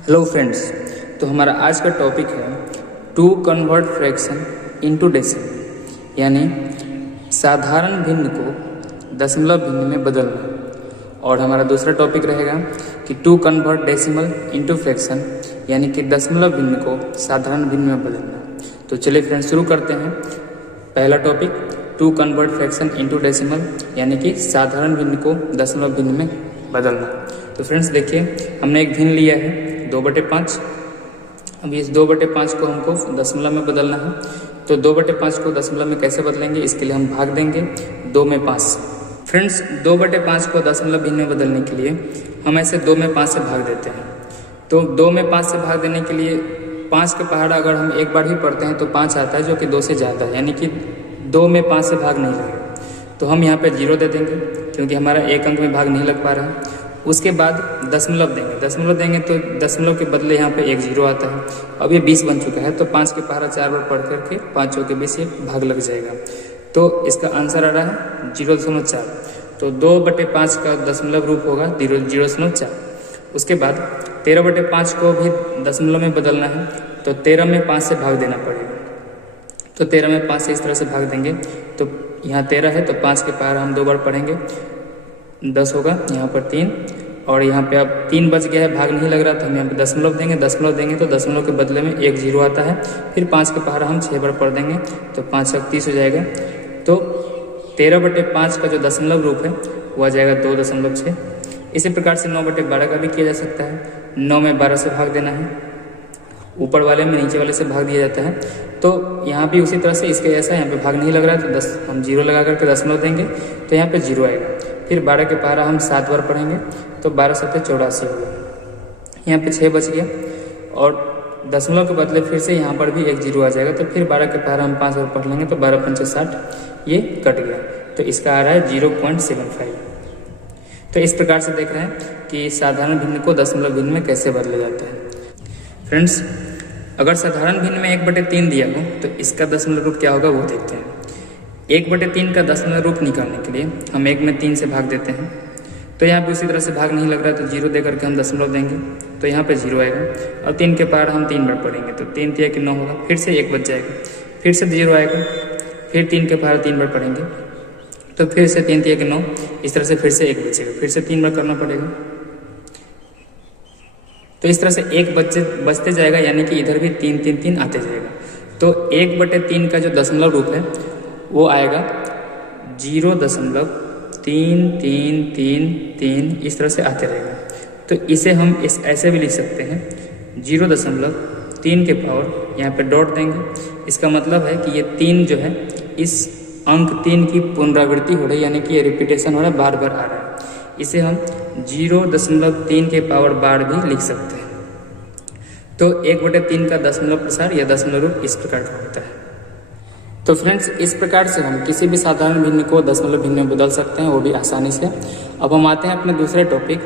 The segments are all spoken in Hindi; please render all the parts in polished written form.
हेलो फ्रेंड्स, तो हमारा आज का टॉपिक है to convert fraction into decimal, यानी साधारण भिन्न को दशमलव भिन्न में बदलना। और हमारा दूसरा टॉपिक रहेगा कि to convert decimal into fraction, यानी कि दशमलव भिन्न को साधारण भिन्न में बदलना। तो चलिए फ्रेंड्स शुरू करते हैं। पहला topic to convert fraction into decimal, यानी कि साधारण भिन्न को दशमलव भिन्न में बदलना। तो फ्रेंड्स देखिए, हमने एक भिन्न लिया है 2/5। अब इस 2/5 को हमको दशमलव में बदलना है। तो 2/5 को दशमलव में कैसे बदलेंगे, इसके लिए हम भाग देंगे 2 में 5 से। फ्रेंड्स 2/5 को दशमलव भिन्न में बदलने के लिए हम ऐसे 2 में 5 से भाग देते हैं। तो 2 में 5 से भाग देने के लिए 5 के पहाड़ा अगर हम एक बार ही पढ़ते हैं तो 5 आता है, जो कि 2 से ज़्यादा है, यानी कि 2 में 5 से भाग नहीं लगेगा। तो हम यहाँ पे 0 दे देंगे, क्योंकि हमारा एक अंक में भाग नहीं लग पा रहा है। उसके बाद दशमलव देंगे तो दशमलव के बदले यहाँ पे 1 0 आता है। अब ये 20 बन चुका है, तो 5 के पहाड़ा 4 बार पढ़ करके 5 के 20 ये भाग लग जाएगा। तो इसका आंसर आ रहा है 0.4। तो 2/5 का दशमलव रूप होगा 0.4। उसके बाद 13/5 को भी दशमलव में बदलना है, तो 13 में 5 से भाग देना पड़ेगा। तो 13 में 5 से इस तरह से भाग देंगे, तो यहाँ 13 है, तो 5 के पहाड़ा हम 2 बार पढ़ेंगे, 10 होगा, यहाँ पर 3, और यहाँ पे अब 3 बच गया है, भाग नहीं लग रहा, तो हम यहाँ पे दशमलव देंगे तो दशमलव के बदले में 1 0 आता है। फिर 5 के पहाड़ा हम 6 बार पढ़ देंगे, तो 5 × 30 हो जाएगा। तो 13/5 का जो दशमलव रूप है वो आ जाएगा 2.6। इसी प्रकार से 9/12 का भी किया जा सकता है। 9 में 12 से भाग देना है, ऊपर वाले में नीचे वाले से भाग दिया जाता है। तो यहाँ भी उसी तरह से इसके जैसा यहाँ पे भाग नहीं लग रहा है, तो हम 0 लगा करके दशमलव देंगे, तो यहाँ पे 0 आएगा। फिर 12 के पहाड़ा हम 7 बार पढ़ेंगे, तो 12 × 7 = 84 होगा। यहाँ पे 6 बच गया, और दशमलव के बदले फिर से यहाँ पर भी 1 0 आ जाएगा। तो फिर 12 के पहाड़ा हम 5 बार पढ़ लेंगे, तो 12 × 5 = 60, ये कट गया। तो इसका आ रहा है 0.75। तो इस प्रकार से देख रहे हैं कि साधारण भिन्न को दशमलव भिन्न में कैसे बदला जाता है। फ्रेंड्स अगर साधारण भिन्न में 1/3 दिया हो तो इसका दशमलव रूप क्या होगा वो देखते हैं। 1/3 का दशमलव रूप निकालने के लिए हम 1 में 3 से भाग देते हैं। तो यहाँ पे उसी तरह से भाग नहीं लग रहा है, तो 0 दे करके हम दशमलव देंगे, तो यहाँ पे 0 आएगा। और 3 के पहाड़ा हम 3 बार पढ़ेंगे, तो 3 × 3 = 9 होगा। फिर से 1 बच जाएगा, फिर से 0 आएगा। फिर 3 के पहाड़ा 3 बार पढ़ेंगे, तो फिर से 3 × 3 = 9। इस तरह से फिर से 1 बचेगा, फिर से 3 बार करना पड़ेगा। तो इस तरह से 1 बचते जाएगा, यानी कि इधर भी 3 3 3 आते जाएगा। तो 1/3 का जो दशमलव रूप है वो आएगा 0.3333, इस तरह से आते रहेगा। तो इसे हम ऐसे भी लिख सकते हैं 0.3 के पावर, यहाँ पे डॉट देंगे। इसका मतलब है कि ये 3 जो है, इस अंक 3 की पुनरावृत्ति हो रही है, यानी कि ये रिपीटेशन हो रहा है, बार बार आ रहा है। इसे हम 0.3 के पावर बार भी लिख सकते हैं। तो 1/3 का दशमलव प्रसार या दशमलव रूप इस प्रकार का होता है। तो फ्रेंड्स इस प्रकार से हम किसी भी साधारण भिन्न को दशमलव भिन्न में बदल सकते हैं, वो भी आसानी से। अब हम आते हैं अपने दूसरे topic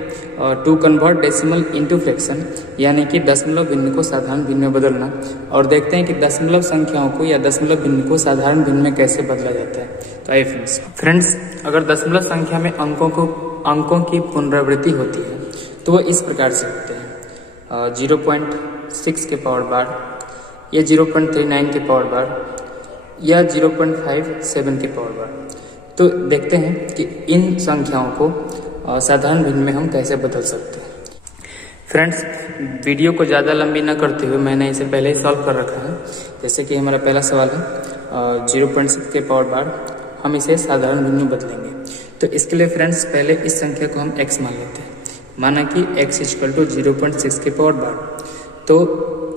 to convert decimal into fraction, यानी कि दशमलव भिन्न को साधारण भिन्न में बदलना, और देखते हैं कि दशमलव संख्याओं को या दशमलव भिन्न को साधारण भिन्न में कैसे बदला जाता है। तो आइए फ्रेंड्स अगर दशमलव संख्या में अंकों की पुनरावृत्ति होती है तो वो इस प्रकार से होते हैं 0.6 के पावर बार, या 0.39 के पावर बार, या 0.57 के पावर बार। तो देखते हैं कि इन संख्याओं को साधारण भिन्न में हम कैसे बदल सकते हैं। फ्रेंड्स वीडियो को ज़्यादा लंबी ना करते हुए मैंने इसे पहले ही सॉल्व कर रखा है। जैसे कि हमारा पहला सवाल है 0.6 के पावर बार, हम इसे साधारण भिन्न में बदलेंगे। तो इसके लिए फ्रेंड्स पहले इस संख्या को हम x मान लेते हैं। माना कि x = 0.6 के पावर बार, तो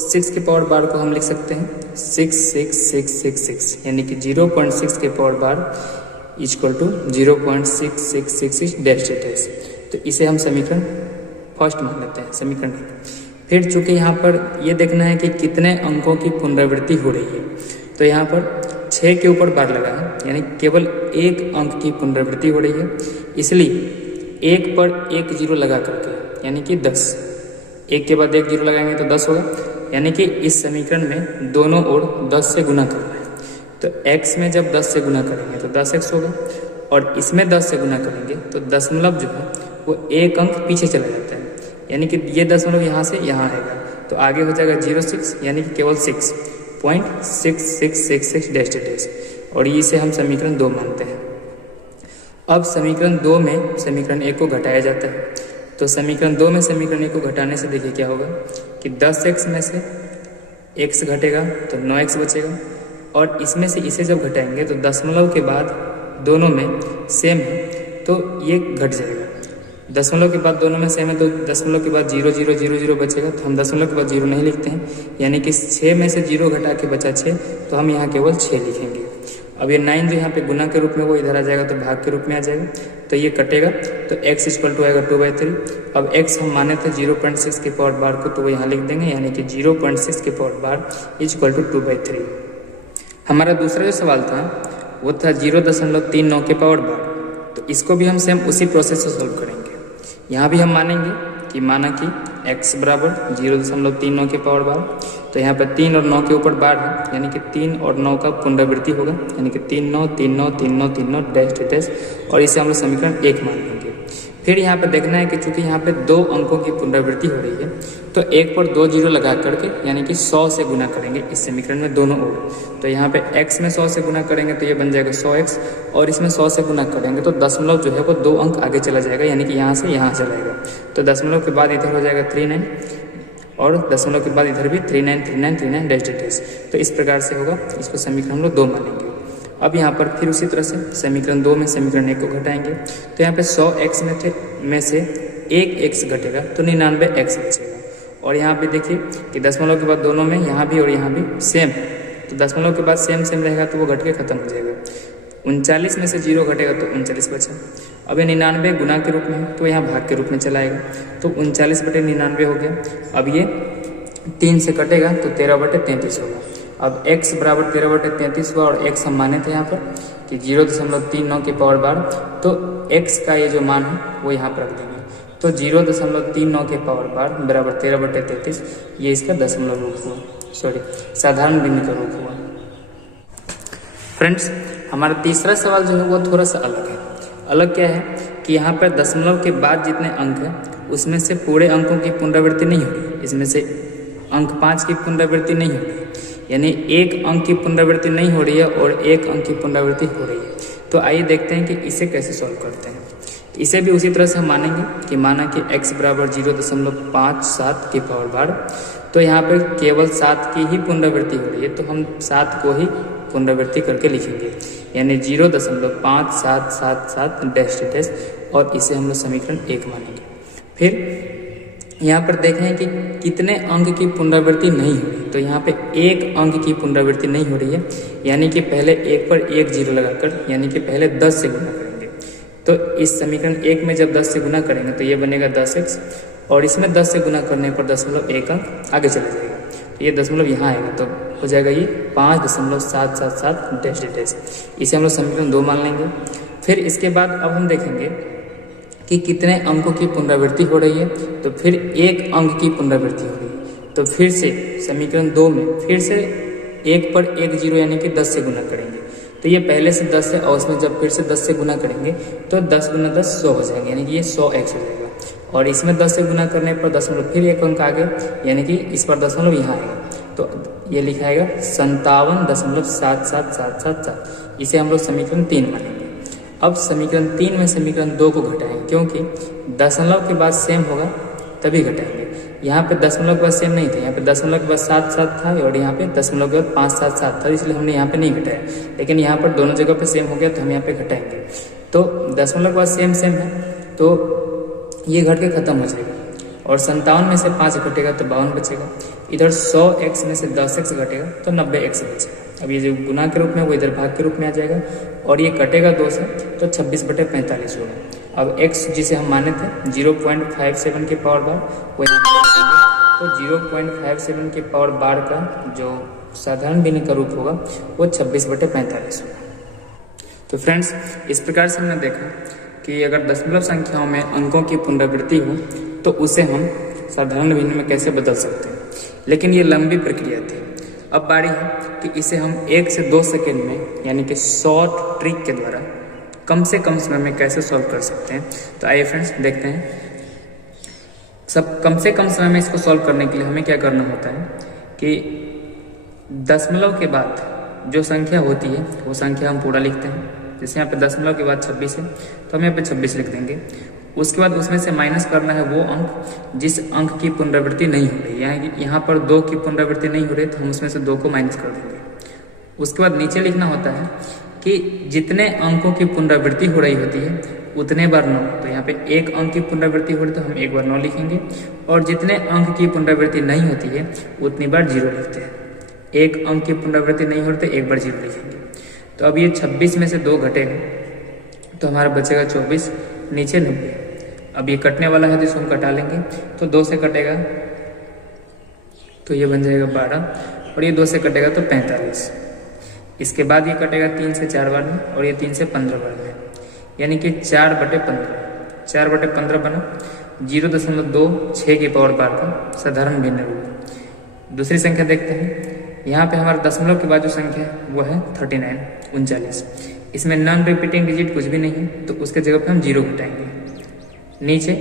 6 के पावर बार को हम लिख सकते हैं 66666, यानी कि 0.6 के पावर बार = 0.6666 तो इसे हम समीकरण फर्स्ट मान लेते हैं, समीकरण 1। फिर चूंकि यहाँ पर ये देखना है कि कितने अंकों की पुनरावृत्ति हो रही है, तो यहाँ पर 6 के ऊपर बार लगा है, यानी केवल 1 अंक की पुनरावृत्ति हो रही है, इसलिए 1 पर 1 0 लगा करके, यानी कि 10। 1 के बाद 1 0 लगाएंगे तो 10 होगा, यानी कि इस समीकरण में दोनों ओर 10 से गुना करना है। तो x में जब 10 से गुना करेंगे तो 10x होगा, और इसमें 10 से गुना करेंगे तो दशमलव जो है वो 1 अंक पीछे चला जाता है, यानी कि ये दशमलव यहाँ से यहाँ आएगा, तो आगे हो जाएगा 06 यानी कि केवल 6.6666 डैश डैश, और इसे हम समीकरण 2 मानते हैं। अब समीकरण 2 में समीकरण 1 को घटाया जाता है, तो समीकरण 2 में समीकरण 1 को घटाने से देखिए क्या होगा कि 10x में से x घटेगा तो 9x बचेगा, और इसमें से इसे जब घटाएंगे तो दशमलव के बाद दोनों में सेम है तो ये घट जाएगा। दशमलव के बाद दोनों में सेम है तो दशमलव के बाद 0 0 0 0 बचेगा, तो हम दशमलव के बाद 0 नहीं लिखते हैं, यानी कि 6 में से 0 घटा के बचा 6, तो हम यहाँ केवल 6 लिखेंगे। अब ये 9 जो यहाँ पे गुना के रूप में वो इधर आ जाएगा तो भाग के रूप में आ जाएगा, तो ये कटेगा, तो x इक्वल टू आएगा 2/3। अब x हम माने थे 0.6 के पावर बार को, तो वो यहाँ लिख देंगे, यानी कि 0.6 के पावर बार इक्वल टू 2/3। हमारा दूसरा जो सवाल था वो था 0.39 के पावर बार, तो इसको भी हम सेम उसी प्रोसेस से सोल्व करेंगे। यहाँ भी हम मानेंगे कि माना कि x बराबर 0.39 के पावर बार, तो यहाँ पर 3 और 9 के ऊपर बार है, यानी कि 3 और 9 का पुनरावृत्ति होगा, यानी कि 3 9 3 9 3 9 3 9 डैश डैश, और इसे हम लोग समीकरण 1 मान लेंगे। फिर यहाँ पर देखना है कि चूंकि यहाँ पे 2 अंकों की पुनरावृत्ति हो रही है, तो 1 पर 2 जीरो लगा करके यानी कि 100 से गुना करेंगे इस समीकरण में दोनों ओर। तो यहाँ पे x में 100 से गुना करेंगे तो ये बन जाएगा 100x, और इसमें 100 से गुना करेंगे तो दशमलव जो है वो 2 अंक आगे चला जाएगा, यानी कि यहाँ से यहाँ चलाएगा, तो दशमलव के बाद इधर हो जाएगा 39, और दशमलव के बाद इधर भी 39 39 39 डैश डैश। तो इस प्रकार से होगा, इसको समीकरण हम लोग 2 मानेंगे। अब यहाँ पर फिर उसी तरह से समीकरण 2 में समीकरण 1 को घटाएंगे, तो यहाँ पे 100x में से 1x घटेगा तो 99x बचेगा, और यहाँ पे देखिए कि दशमलव के बाद दोनों में यहाँ भी और यहाँ भी सेम है, तो दशमलव के बाद सेम सेम रहेगा तो वो घट के खत्म हो जाएगा। 39 में से 0 घटेगा तो 39 बचा। अब ये 99 गुना के रूप में है तो यहाँ भाग के रूप में चला आएगा, तो 39/99 हो गया। अब ये 3 से कटेगा तो 13/33 होगा। अब x बराबर 13/33 हुआ, और x हम माने थे यहाँ पर कि 0.39 के पावर बार, तो x का ये जो मान है वो यहाँ पर रख देंगे, तो 0.39 के पावर बार बराबर 13/33, ये इसका दशमलव रूप हुआ, साधारण भिन्न का रूप हुआ। फ्रेंड्स, हमारा तीसरा सवाल जो है वो थोड़ा सा अलग है। अलग क्या है कि यहाँ पर दशमलव के बाद जितने अंक हैं उसमें से पूरे अंकों की पुनरावृत्ति नहीं हो रही, इसमें से अंक 5 की पुनरावृत्ति नहीं हो रही, यानी 1 अंक की पुनरावृत्ति नहीं हो रही है और 1 अंक की पुनरावृत्ति हो रही है। तो आइए देखते हैं कि इसे कैसे सॉल्व करते हैं। इसे भी उसी तरह से हम मानेंगे कि माना कि x बराबर 0.57 के पावर बार, तो यहाँ पर केवल 7 की ही पुनरावृत्ति हो रही है, तो हम 7 को ही पुनरावृत्ति करके लिखेंगे, यानी 0.5777 डैश डैश, और इसे हम लोग समीकरण 1 मानेंगे। फिर यहाँ पर देखें कि कितने अंक की पुनरावृत्ति नहीं हो रही, तो यहाँ पे 1 अंक की पुनरावृत्ति नहीं हो रही है, यानी कि पहले 1 पर 1 जीरो लगाकर, यानी कि पहले 10 से गुना करेंगे। तो इस समीकरण 1 में जब 10 से गुना करेंगे तो ये बनेगा 10x, और इसमें 10 से गुना करने पर 0.1 अंक आगे चला जाएगा, तो ये दशमलव यहाँ आएगा, तो हो जाएगा ये 5.777 डैश डैश। इसे हम लोग समीकरण 2 मान लेंगे। फिर इसके बाद अब हम देखेंगे कि कितने अंकों की पुनरावृत्ति हो रही है, तो फिर 1 अंक की पुनरावृत्ति हो रही है, तो फिर से समीकरण 2 में फिर से 1 पर 1 जीरो यानी कि 10 से गुना करेंगे, तो ये पहले से 10 है, और उसमें जब फिर से 10 से गुना करेंगे तो 10 गुना 10 100 हो जाएगा, यानी कि ये 100x हो जाएगा, और इसमें 10 से गुना करने पर दशमलव फिर 1 अंक आगे, यानी कि इस पर दशमलव यहाँ आएगा, तो ये लिखाएगा 57.77777। इसे हम लोग समीकरण 3 मानेंगे। अब समीकरण 3 में समीकरण 2 को घटाएंगे, क्योंकि दशमलव के बाद सेम होगा तभी घटाएंगे। यहाँ पे दशमलव के बाद सेम नहीं था, यहाँ पे दशमलव के बाद 7 7 था, और यहाँ पे दशमलव के बाद 5 7 7 था, इसलिए हमने यहाँ पे नहीं घटाया, लेकिन यहाँ पर दोनों जगह पे सेम हो गया तो हम यहाँ पे घटाएंगे। तो दशमलव के बाद सेम सेम है तो ये घट के खत्म हो जाएगा, और 57 में से 5 घटेगा तो 52 बचेगा। इधर 100x में से 10x घटेगा तो 90x बचेगा। अब ये जो गुना के रूप में वो इधर भाग के रूप में आ जाएगा, और ये कटेगा 2 से तो 26/45 होगा। अब x जिसे हम माने थे 0.57 के पावर बार, वो यहाँ तो 0.57 के पावर बार का जो साधारण भिन्न का रूप होगा वो 26/45 होगा। तो फ्रेंड्स, इस प्रकार से हमने देखा कि अगर दशमलव संख्याओं में अंकों की पुनरावृत्ति हो तो उसे हम साधारण भिन्न में कैसे बदल सकते हैं, लेकिन ये लंबी प्रक्रिया थी। अब बारी है कि इसे हम 1 से 2 सेकेंड में, यानी कि शॉर्ट ट्रिक के द्वारा कम से कम समय में कैसे सॉल्व कर सकते हैं। तो आइए फ्रेंड्स देखते हैं। कम से कम समय में इसको सॉल्व करने के लिए हमें क्या करना होता है कि दशमलव के बाद जो संख्या होती है वो संख्या हम पूरा लिखते हैं। जैसे यहाँ पे दशमलव के बाद 26 है तो हम यहाँ पे 26 लिख देंगे। उसके बाद उसमें से माइनस करना है वो अंक जिस अंक की पुनरावृत्ति नहीं हो रही, यानी यहाँ पर 2 की पुनरावृत्ति नहीं हो रही तो हम उसमें से 2 को माइनस कर देंगे। उसके बाद नीचे लिखना होता है कि जितने अंकों की पुनरावृत्ति हो रही होती है उतने बार 9, तो यहाँ पे 1 अंक की पुनरावृत्ति हो रही तो हम 1 बार 9 लिखेंगे, और जितने अंक की पुनरावृत्ति नहीं होती है उतनी बार 0 लिखते हैं। 1 अंक की पुनरावृत्ति नहीं हो रही तो 1 बार 0 लिखेंगे। तो अब ये 26 में से 2 घटेगा तो हमारा बचेगा 24, नीचे 90। अब ये कटने वाला है तो इसको हम कटा लेंगे, तो 2 से कटेगा तो ये बन जाएगा 12, और ये 2 से कटेगा तो 45। इसके बाद ये कटेगा 3 से 4 बार में, और ये 3 से 15 बार में, यानी कि 4/15। 4/15 बना 0.26 की पावर 12 का साधारण भिन्न रूप। दूसरी संख्या देखते हैं। यहाँ पे हमारा दशमलव के बाद जो संख्या है वो है 39। इसमें नॉन रिपीटिंग डिजिट कुछ भी नहीं है तो उसके जगह पे हम 0 घटाएंगे। नीचे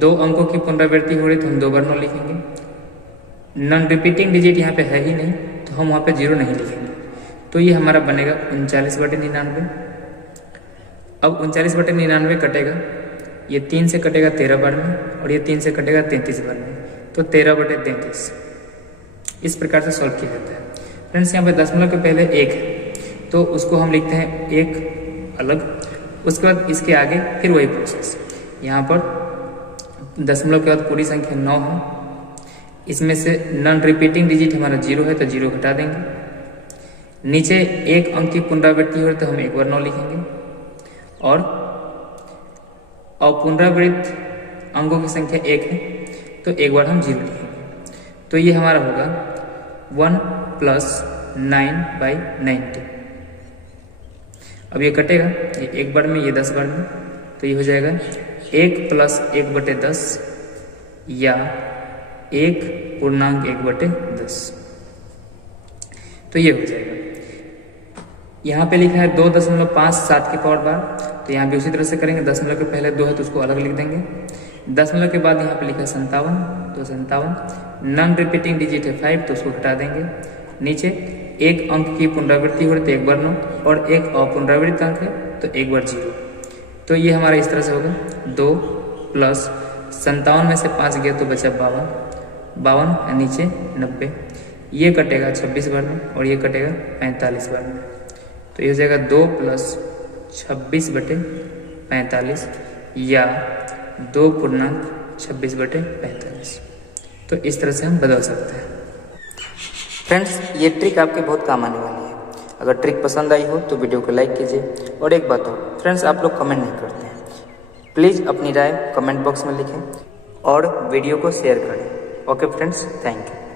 2 अंकों की पुनरावृत्ति हो रही तो हम 2 बार 9 लिखेंगे। नॉन रिपीटिंग डिजिट यहाँ पे है ही नहीं तो हम वहाँ पे 0 नहीं लिखेंगे। तो ये हमारा बनेगा 39/99। अब 39/99 कटेगा, ये 3 से कटेगा 13 बार में, और ये 3 से कटेगा 33 बार में, तो 13/33। इस प्रकार से सॉल्व किया जाता है। फ्रेंड्स यहाँ पे दशमलव के पहले 1 है तो उसको हम लिखते हैं 1 अलग, उसके बाद इसके आगे फिर वही प्रोसेस। यहाँ पर दशमलव के बाद पूरी संख्या 9 है, इसमें से नॉन रिपीटिंग डिजिट हमारा 0 है तो 0 घटा देंगे। नीचे 1 अंक की पुनरावृत्ति हो रही तो हम 1 बार 9 लिखेंगे, और अपुनरावृत्त अंकों की संख्या 1 है तो 1 बार हम 0 लिखेंगे। तो ये हमारा होगा 1 + 9/90। अब ये कटेगा, ये 1 बार में, ये 10 बार में, तो ये हो जाएगा 1 + 1/10 या 1.1/10। तो ये हो जाएगा। यहाँ पे लिखा है 2.57 की पावर 12, तो यहाँ भी उसी तरह से करेंगे। दशमलव के पहले 2 है तो उसको अलग लिख देंगे। दशमलव के बाद यहाँ पे लिखा है 57, तो 57। नॉन रिपीटिंग डिजिट है 5 तो उसको घटा देंगे। नीचे 1 अंक की पुनरावृत्ति हो रही तो 1 बार 9, और 1 अपुनरावृत्त अंक है तो 1 बार 0। तो ये हमारा इस तरह से होगा 2 + 57 में से 5 गया तो बचा 52, और नीचे 90। ये कटेगा 26 बार में, और ये कटेगा 45 बार में, तो ये हो जाएगा 2 + 26/45 या 2.26/45। तो इस तरह से हम बदल सकते हैं। फ्रेंड्स, ये ट्रिक आपके बहुत काम आने वाली है। अगर ट्रिक पसंद आई हो तो वीडियो को लाइक कीजिए। और एक बात हो फ्रेंड्स, आप लोग कमेंट नहीं करते हैं, प्लीज़ अपनी राय कमेंट बॉक्स में लिखें और वीडियो को शेयर करें। Okay friends, thank you.